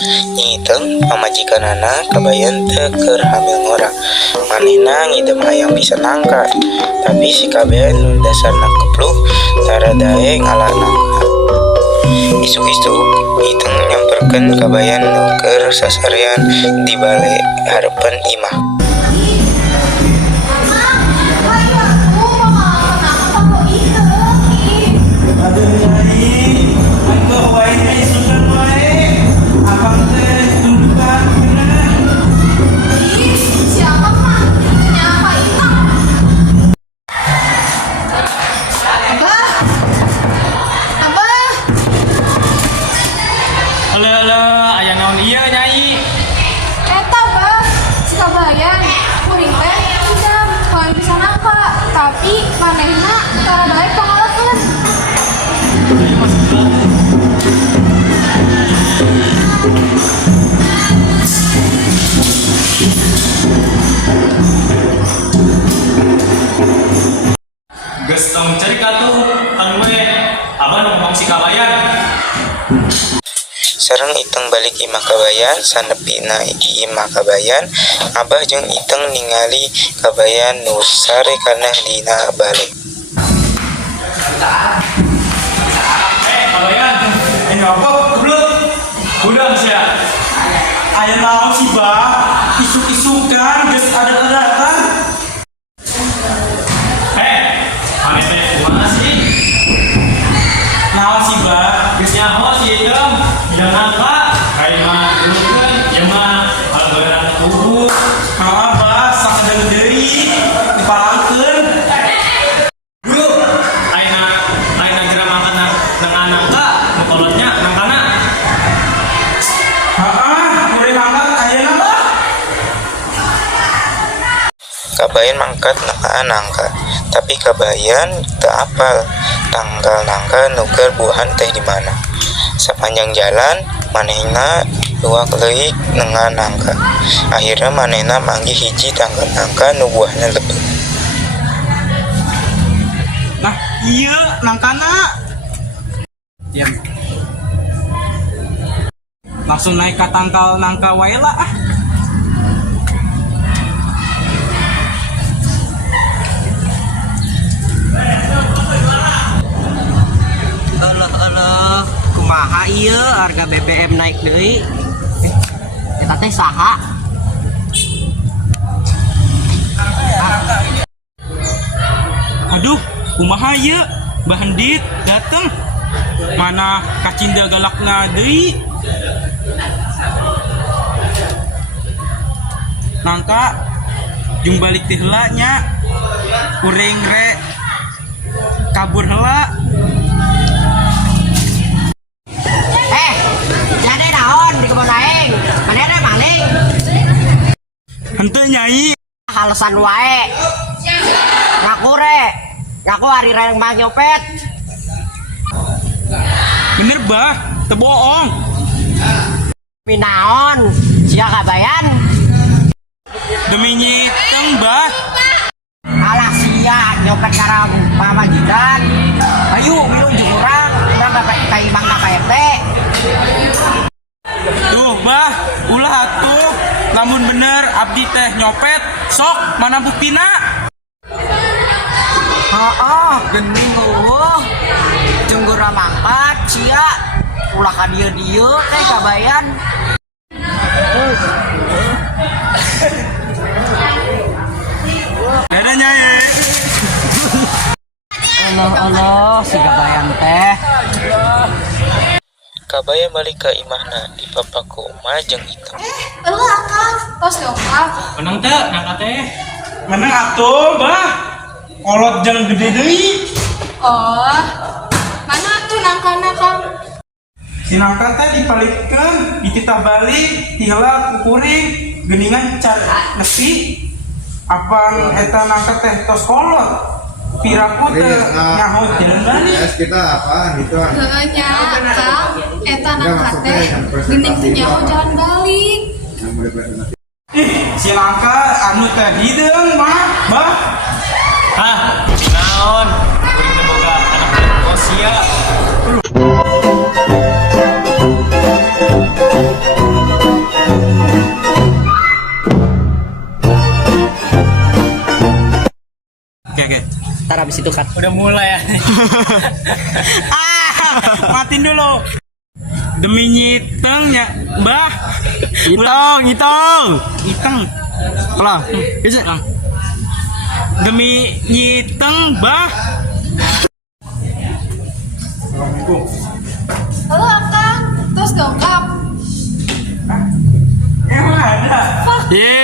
Nyiteng pamajikanana kabayan teu keur hamil ngora. Manehna ngidem hayang bisa nangka, tapi si kabayan nu dasarna kepluk tara dae ngalah nangka. Isuk-isuk Iteng nyamperkeun kabayan nu keur sasarean di bale hareupeun imah. Aya naon ieu Nyai? Eta bah, si kabayan kuring teh idam hoyong bisa nangka, tapi manehna tara bae pangalakeun. Geus tong cerita tuh kan we abah nu ngomong si kabayan. Sareng Iteng balik imah kabayan, sanepina imah kabayan, Abah jeung Iteng ningali kabayan nu sare kaneh dina bale. Kabayan, ini apa? Kebelet. Udang sia. Aya naon sih, Bah? Isuk-isukan geus ada-adatan. Ane teh kumaha sih? Naon sih, Bah? Geus nyaho sih, Dem. Jangan Pak, kayak mah dulu kan, ya mah albaran kubur. Nah, Pak, sakadeng deui dipalangkeun. Guru, ayeuna geura makan nang anangka, nu kolotnya nang kana. Kuring angkat ayeuna Pak. Kabayan mangkat naka nangka, tapi kabayan teu apal tanggal nangka nu keur buahan teh di mana. Sepanjang jalan manehna luak leuwih nengan nangka. Akhirnya manehna manggih hiji tanggal nangka nu buahna leupeut. Nah, ieu nangkana. Diam. Langsung naik ke tangkal nangka wae lah. Kumaha ieu harga BBM naik deui? Eta teh saha? Aduh, kumaha ieu? Mbah Hendit dateng. Mana kacinda galakna deui? Nangka jeung balik teh heula nya. Kuring re kabur heula. Jadi naon di kebun aing? Manehna maling. Henteu Nyai. Halesan wae. Ngaku re. Ngaku hari reng mah nyopet. Bener bah, teu bohong. Pinaon? Sia kabayan. Demi Nyiteng bah. Alah sia nyopet karang pamajikan. Ayo minum jeung urang, urang ka imang ka PRT. Tuh bah, ulah atuh. Lamun bener abdi teh nyopet, sok mana buktina? Gening eueuh. Jeung geura mangkat sia ulah ka dieu-dieu teh kabayan. Ada Nyai. Allah si kabayan teh. Kabayan balik ke imahna dipapaku Uma jeung Iteng. Akang, tos nyokap. Menang teh, nangka teh. Menang atuh bah. Kolot jeung gede deui. Oh, mana tuh nangkana Kang? Si nangka teh dipalitkeun, dititah balik, tiheula ku kuring, geuningan cara nepi. Apang eta nangka teh tos kolot. Piraku teh nyaho jalan balik. Kita apa gitu kan? Nya, Kang, eta nangka teh geuning teh nyaho jalan balik. Si nangka anu teh hideung mah, bah. Naon? Kuring teh boga anak kosia. habis itu cut. Udah mulai ya. Matiin dulu. Demi nyiteng ya, Mbah. Iteng. Pelan. Bisa. Demi nyiteng, Mbah. Halo Akang, terus dongkap. Emang ada. Wah, Ye,